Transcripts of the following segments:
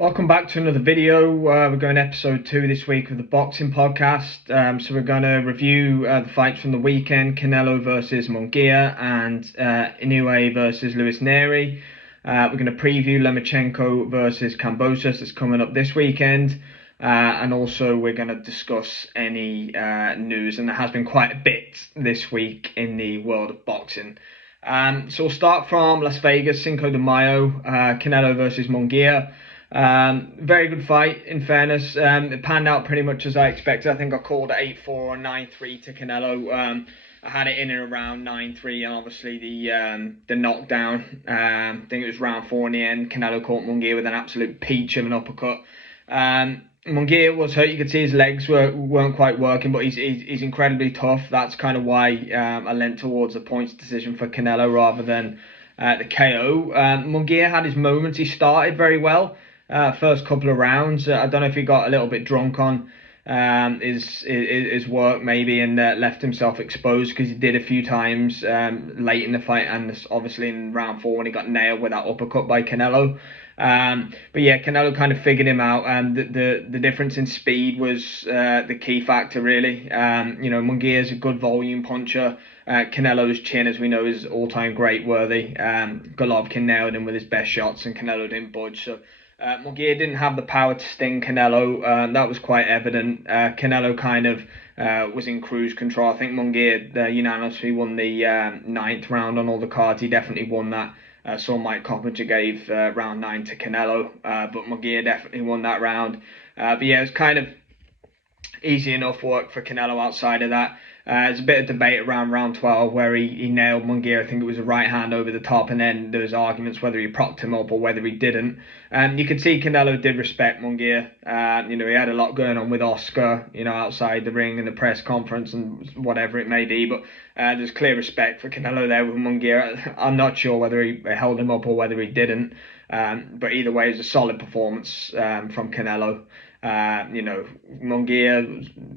Welcome back to another video. We're going episode 2 this week of the boxing podcast. So we're going to review the fights from the weekend: Canelo versus Munguia and Inoue versus Nery. We're going to preview Lomachenko versus Kambosos that's coming up this weekend. And also we're going to discuss any news, and there has been quite a bit this week in the world of boxing. So we'll start from Las Vegas, Cinco de Mayo, Canelo versus Munguia. Very good fight, in fairness. It panned out pretty much as I expected. I think I called it 8-4 or 9-3 to Canelo. I had it in and around 9-3, and obviously the knockdown. I think it was round 4 in the end. Canelo caught Munguia with an absolute peach of an uppercut. Munguia was hurt. You could see his legs weren't quite working, but he's incredibly tough. That's kind of why I leant towards a points decision for Canelo rather than the KO. Munguia had his moments. He started very well. First couple of rounds, I don't know if he got a little bit drunk on his work maybe, and left himself exposed, because he did a few times late in the fight, and obviously in round 4 when he got nailed with that uppercut by Canelo. But yeah, Canelo kind of figured him out, and the difference in speed was the key factor, really. Munguia is a good volume puncher. Canelo's chin, as we know, is all-time great worthy. Golovkin nailed him with his best shots, and Canelo didn't budge. So Munguia didn't have the power to sting Canelo. That was quite evident. Canelo kind of was in cruise control. I think Munguia unanimously won the 9th round on all the cards. He definitely won that. Saw Mike Coppinger gave round 9 to Canelo, but Munguia definitely won that round. But yeah, it was kind of easy enough work for Canelo outside of that. There's a bit of debate around round 12 where he nailed Munguia. I think it was a right hand over the top, and then there was arguments whether he propped him up or whether he didn't. You could see Canelo did respect Munguia. He had a lot going on with Oscar, outside the ring in the press conference and whatever it may be. But there's clear respect for Canelo there with Munguia. I'm not sure whether he held him up or whether he didn't. But either way, it was a solid performance from Canelo. Munguia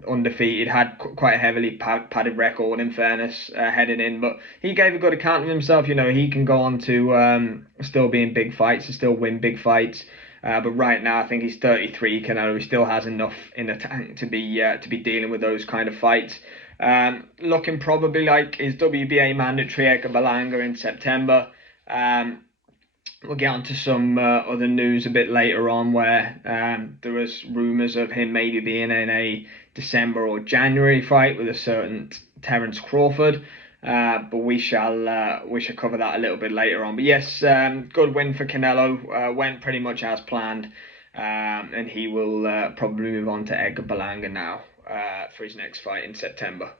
undefeated, had quite a heavily padded record, in fairness, heading in, but he gave a good account of himself. He can go on to still be in big fights and still win big fights. But right now, I think he's 33. Canelo, he still has enough in the tank to be dealing with those kind of fights. Looking probably like his WBA mandatory Edgar Berlanga in September. We'll get on to some other news a bit later on, where there was rumours of him maybe being in a December or January fight with a certain Terence Crawford. But we shall cover that a little bit later on. But yes, good win for Canelo. Went pretty much as planned, and he will probably move on to Edgar Berlanga now for his next fight in September.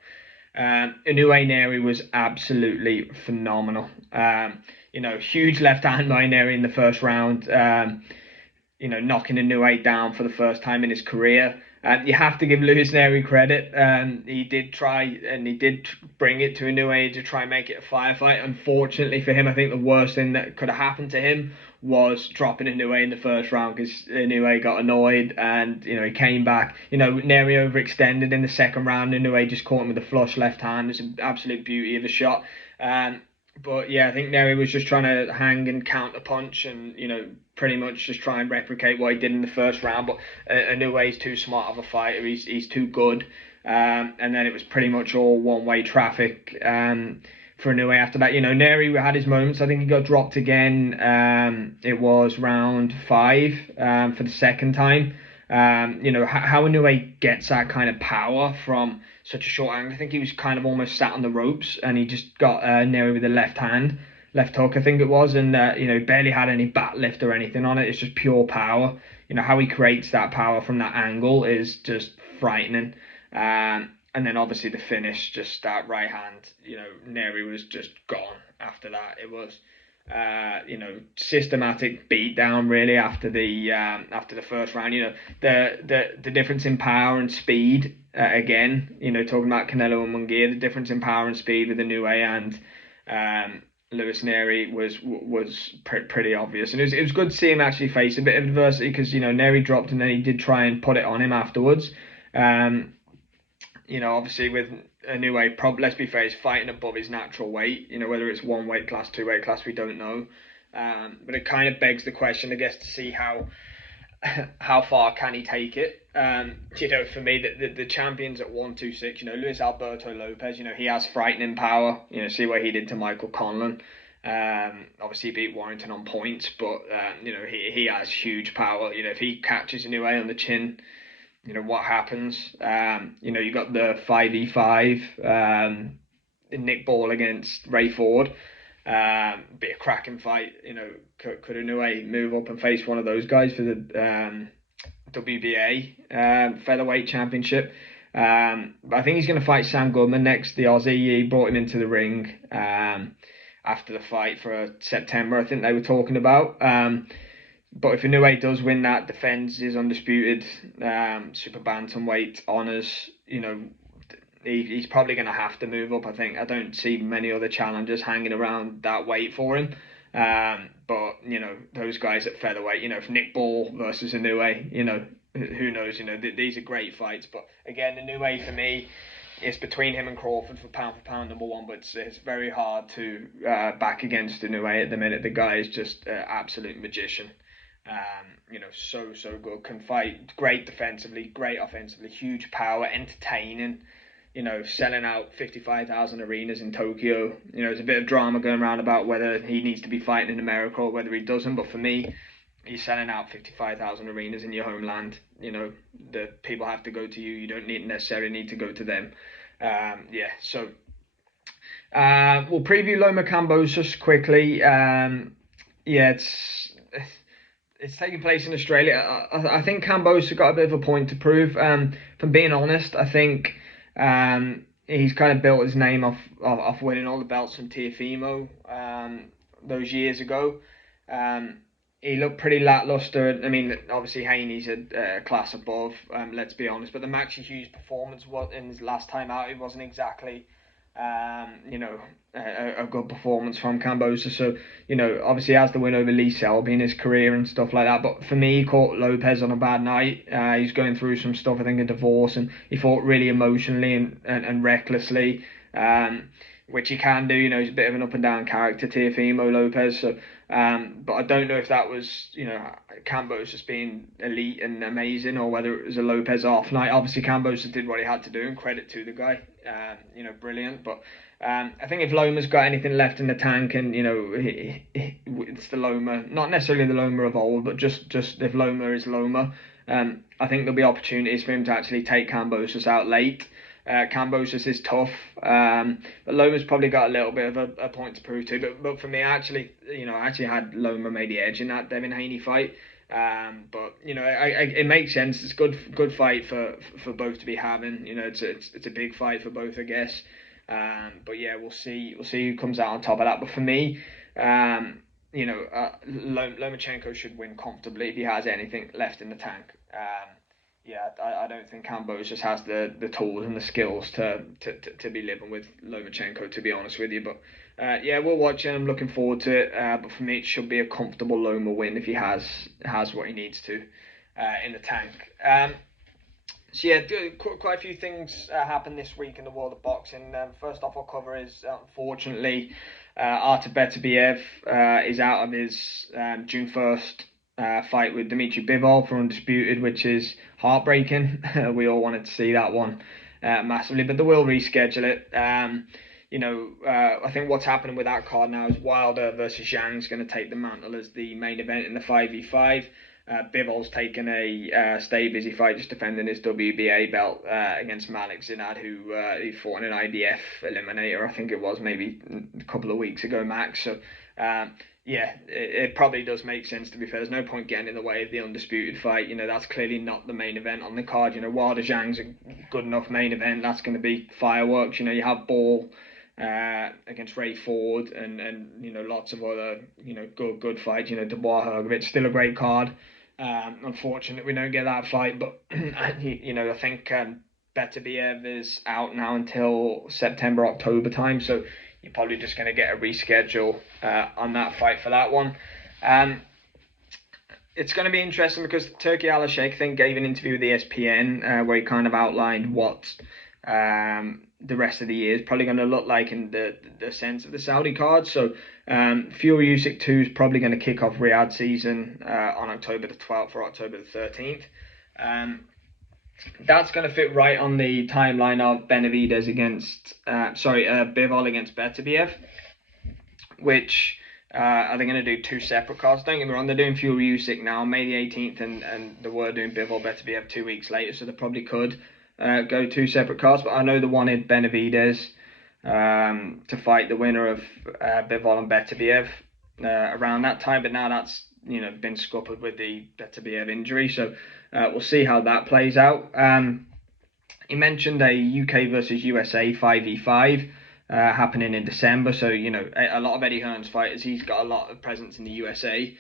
Inoue Nery was absolutely phenomenal. Huge left hand by Nery in the first round. Knocking Inoue down for the first time in his career. You have to give Nery credit. He did try, and he did bring it to Inoue to try and make it a firefight. Unfortunately for him, I think the worst thing that could have happened to him was dropping Inoue in the first round, because Inoue got annoyed, and he came back. Nery overextended in the second round. Inoue just caught him with a flush left hand. It's an absolute beauty of a shot. But yeah, I think Nery was just trying to hang and counter punch, and pretty much just try and replicate what he did in the first round. But Inoue's too smart of a fighter. He's too good. And then it was pretty much all one-way traffic for Inoue after that. Nery had his moments. I think he got dropped again. It was round 5 for the second time. How Inoue gets that kind of power from such a short angle. I think he was kind of almost sat on the ropes, and he just got Nery with a left hook, I think it was, and barely had any bat lift or anything on it. It's just pure power. How he creates that power from that angle is just frightening. And then obviously the finish, just that right hand. Nery was just gone after that. It was systematic beatdown really after the first round. The difference in power and speed, again, talking about Canelo and Munguia, the difference in power and speed with Inoue and Nery was pretty obvious, and it was good to see him actually face a bit of adversity, because Nery dropped, and then he did try and put it on him afterwards. Obviously with Inoue, let's be fair, he's fighting above his natural weight. Whether it's one weight class, two weight class, we don't know. But it kind of begs the question, I guess, to see how how far can he take it? For me, the champions at 126, Luis Alberto Lopez, he has frightening power. See what he did to Michael Conlan. Obviously he beat Warrington on points, but he has huge power. If he catches Inoue on the chin, what happens? You got the 5v5, Nick Ball against Ray Ford. Be a cracking fight. Could Inoue move up and face one of those guys for the WBA featherweight championship? But I think he's going to fight Sam Goodman next, the Aussie. He brought him into the ring after the fight for September, I think they were talking about. But if Inoue does win that, defends his undisputed super bantamweight honours, he's probably going to have to move up. I don't see many other challengers hanging around that weight for him. But those guys at featherweight, if Nick Ball versus Inoue, who knows? These are great fights. But again, Inoue for me, it's between him and Crawford for pound number one. But it's very hard to back against Inoue at the minute. The guy is just an absolute magician. So good. Can fight great defensively, great offensively, huge power, entertaining. Selling out 55,000 arenas in Tokyo. There's a bit of drama going around about whether he needs to be fighting in America or whether he doesn't. But for me, he's selling out 55,000 arenas in your homeland. The people have to go to you. You don't necessarily need to go to them. So we'll preview Loma Kambosos quickly. It's taking place in Australia. I think Kambosos got a bit of a point to prove. From being honest, I think he's kind of built his name off winning all the belts from Teofimo those years ago. He looked pretty lackluster. I mean, obviously Haney's a class above, let's be honest. But the Maxi Hughes performance in his last time out, it wasn't exactly a good performance from Kambosos. So, obviously he has the win over Lee Selby in his career and stuff like that. But for me, he caught Lopez on a bad night. He's going through some stuff, I think, a divorce, and he fought really emotionally and recklessly, which he can do. He's a bit of an up and down character, Teofimo Lopez. So, but I don't know if that was, Kambosos being elite and amazing, or whether it was a Lopez off night. Obviously, Kambosos did what he had to do, and credit to the guy. Brilliant. But I think if Loma's got anything left in the tank, and it's the Loma, not necessarily the Loma of old, but just if Loma is Loma, I think there'll be opportunities for him to actually take Kambosos out late. Kambosos is tough, but Loma's probably got a little bit of a point to prove too. But for me, I actually had Loma maybe edge in that Devin Haney fight. But it makes sense. It's a good fight for both to be having. It's a big fight for both, I guess. But yeah, we'll see who comes out on top of that. But for me, Lomachenko should win comfortably if he has anything left in the tank. I don't think Kambosos has the tools and the skills to be living with Lomachenko, to be honest with you. But we'll watch it. I'm looking forward to it. But for me, it should be a comfortable Loma win if he has what he needs to in the tank. Quite a few things happened this week in the world of boxing. First off, I'll cover is, unfortunately, Artur Beterbiev is out of his June 1st fight with Dmitry Bivol for Undisputed, which is heartbreaking. We all wanted to see that one massively, but they will reschedule it. I think what's happening with that card now is Wilder versus Zhang is going to take the mantle as the main event in the 5v5. Bivol's taken a stay busy fight, just defending his WBA belt against Malik Zinad, who he fought in an IDF eliminator, I think it was, maybe a couple of weeks ago max. So it probably does make sense, to be fair. There's no point getting in the way of the Undisputed fight. That's clearly not the main event on the card. Wilder Zhang's a good enough main event. That's going to be fireworks. You have Ball against Ray Ford and lots of other good fights. Dubois Hrgovic, still a great card. Unfortunate we don't get that fight, but I think Beterbiev is out now until September, October time, so you're probably just going to get a reschedule on that fight for that one. It's going to be interesting because Turki Al-Sheikh, I think, gave an interview with ESPN where he kind of outlined what the rest of the year is probably going to look like in the sense of the Saudi card. So Fury Usyk 2 is probably going to kick off Riyadh season on October the 12th or October the 13th. That's going to fit right on the timeline of Benavidez against Bivol against Beterbiev, which are they going to do two separate cards? Don't get me wrong, they're doing Fury Usyk now, May the 18th, and they were doing Bivol Beterbiev 2 weeks later, so they probably could go two separate cards. But I know they wanted Benavidez to fight the winner of Bivol and Beterbiev around that time, but now that's been scuppered with the Beterbiev injury, so we'll see how that plays out. He mentioned a UK versus USA 5v5 happening in December, so a lot of Eddie Hearn's fighters, he's got a lot of presence in the USA.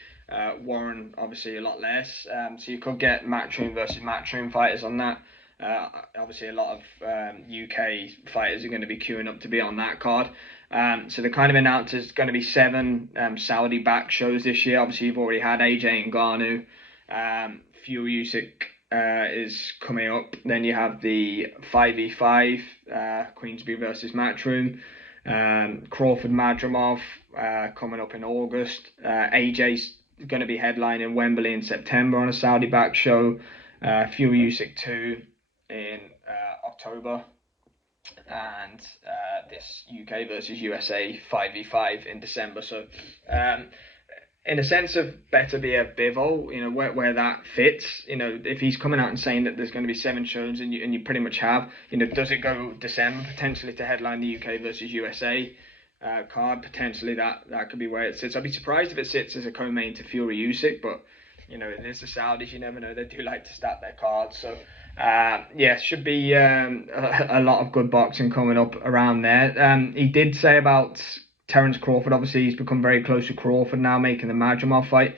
Warren obviously a lot less, so you could get Matchroom versus Matchroom fighters on that. Obviously a lot of UK fighters are going to be queuing up to be on that card. So the kind of announced there's going to be 7 Saudi back shows this year. Obviously you've already had AJ and Ngannou. Fury Usyk is coming up. Then you have the 5v5 Queensberry versus Matchroom. Crawford Madrimov coming up in August. AJ's going to be headlining Wembley in September on a Saudi back show. Fury Usyk 2 in October, and this UK versus USA 5v5 in December. So in a sense of Beterbiev Bivol, where that fits, if he's coming out and saying that there's going to be 7 shows and you pretty much have, does it go December potentially to headline the UK versus USA card? Potentially that could be where it sits. I'd be surprised if it sits as a co-main to Fury Usyk, but it is the Saudis, you never know, they do like to stack their cards. So should be a lot of good boxing coming up around there. He did say about Terence Crawford, obviously he's become very close to Crawford now, making the Madrimov fight.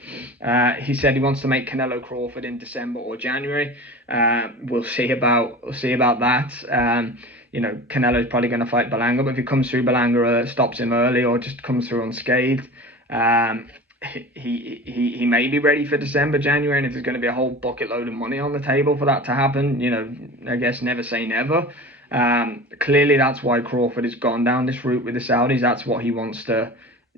He said he wants to make Canelo Crawford in December or January. We'll see about that. Canelo's probably going to fight Berlanga, but if he comes through, Berlanga stops him early or just comes through unscathed. He may be ready for December, January, and if there's going to be a whole bucket load of money on the table for that to happen, I guess never say never. Clearly that's why Crawford has gone down this route with the Saudis. That's what he wants to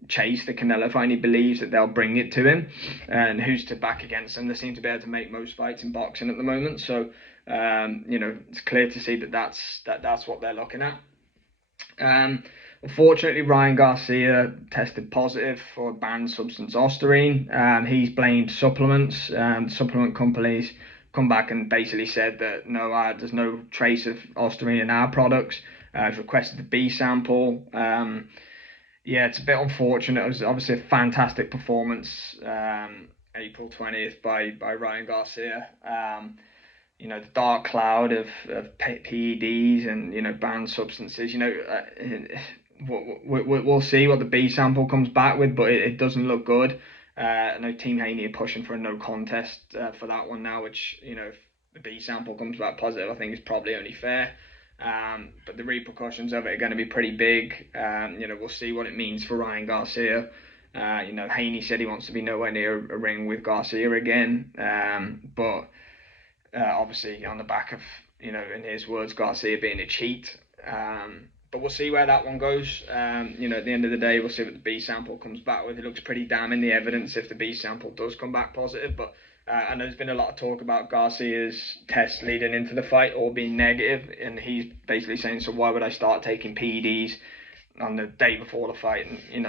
chase, the Canelo fight, and he believes that they'll bring it to him, and who's to back against them? They seem to be able to make most fights in boxing at the moment, so it's clear to see that that's what they're looking at. Unfortunately, Ryan Garcia tested positive for banned substance Ostarine. He's blamed supplements. Supplement companies come back and basically said that no, there's no trace of Ostarine in our products. He's requested the B sample. It's a bit unfortunate. It was obviously a fantastic performance, April 20th by Ryan Garcia. The dark cloud of PEDs and banned substances. We'll see what the B sample comes back with, but it doesn't look good. I know Team Haney are pushing for a no contest for that one now, which if the B sample comes back positive, I think is probably only fair. But the repercussions of it are going to be pretty big. We'll see what it means for Ryan Garcia. Haney said he wants to be nowhere near a ring with Garcia again, but obviously on the back of in his words, Garcia being a cheat. But we'll see where that one goes. At the end of the day, we'll see what the B sample comes back with. It looks pretty damning, the evidence, if the B sample does come back positive. But I know there's been a lot of talk about Garcia's tests leading into the fight all being negative, and he's basically saying, so why would I start taking PEDs on the day before the fight, and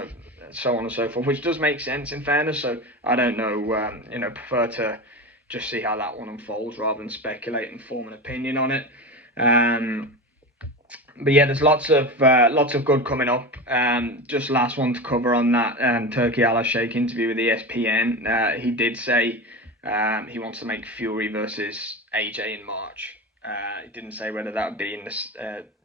so on and so forth, which does make sense in fairness. So I don't know, prefer to just see how that one unfolds rather than speculate and form an opinion on it. But yeah, there's lots of good coming up. Just last one to cover on that Turki Al-Sheikh interview with ESPN. He did say he wants to make Fury versus AJ in March. He didn't say whether that would be in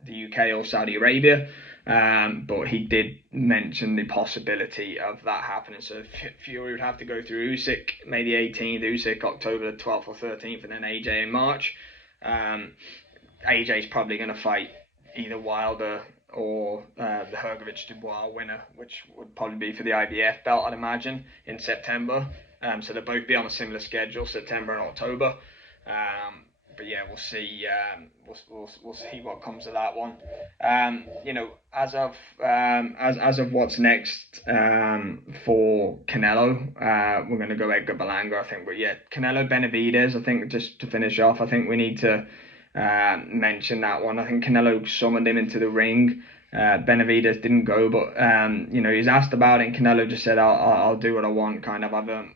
the UK or Saudi Arabia, but he did mention the possibility of that happening. So Fury would have to go through Usyk May the 18th, Usyk October the 12th or 13th, and then AJ in March. AJ's probably going to fight either Wilder or the Hrgovic-Dubois winner, which would probably be for the IBF belt, I'd imagine, in September. So they'll both be on a similar schedule, September and October. but yeah, we'll see. We'll see what comes of that one. As of what's next for Canelo, we're gonna go Edgar Berlanga, I think. But yeah, Canelo Benavidez. I think just to finish off, I think we need to mention that one. I think Canelo summoned him into the ring. Benavidez didn't go, but he's asked about it, and Canelo just said, "I'll do what I want. Kind of, I've earned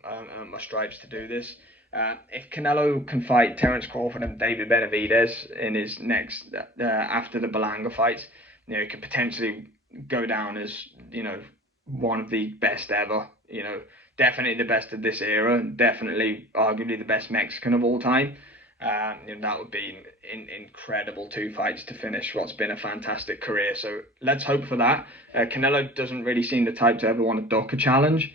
my stripes to do this." If Canelo can fight Terence Crawford and David Benavidez in his next after the Berlanga fights, he could potentially go down as one of the best ever. Definitely the best of this era, definitely arguably the best Mexican of all time. That would be incredible two fights to finish what's been a fantastic career. So let's hope for that. Canelo doesn't really seem the type to ever want to duck a challenge.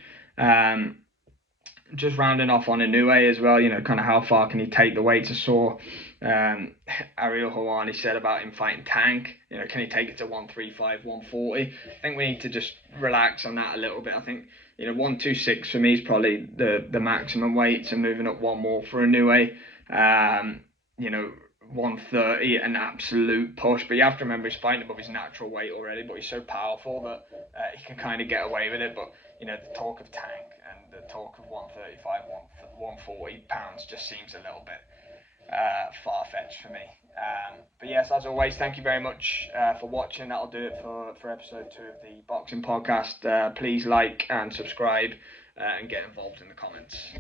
Just rounding off on Inoue as well, kind of how far can he take the weight? I saw Ariel Helwani said about him fighting Tank. Can he take it to 135, 140? I think we need to just relax on that a little bit. I think 126 for me is probably the maximum weight. So moving up one more for Inoue. 130, an absolute push. But you have to remember he's fighting above his natural weight already. But he's so powerful that he can kind of get away with it. But the talk of Tank and the talk of 135, 140 pounds just seems a little bit far-fetched for me. But yes, as always, thank you very much for watching. That'll do it for episode 2 of the Boxing Podcast. Please like and subscribe and get involved in the comments.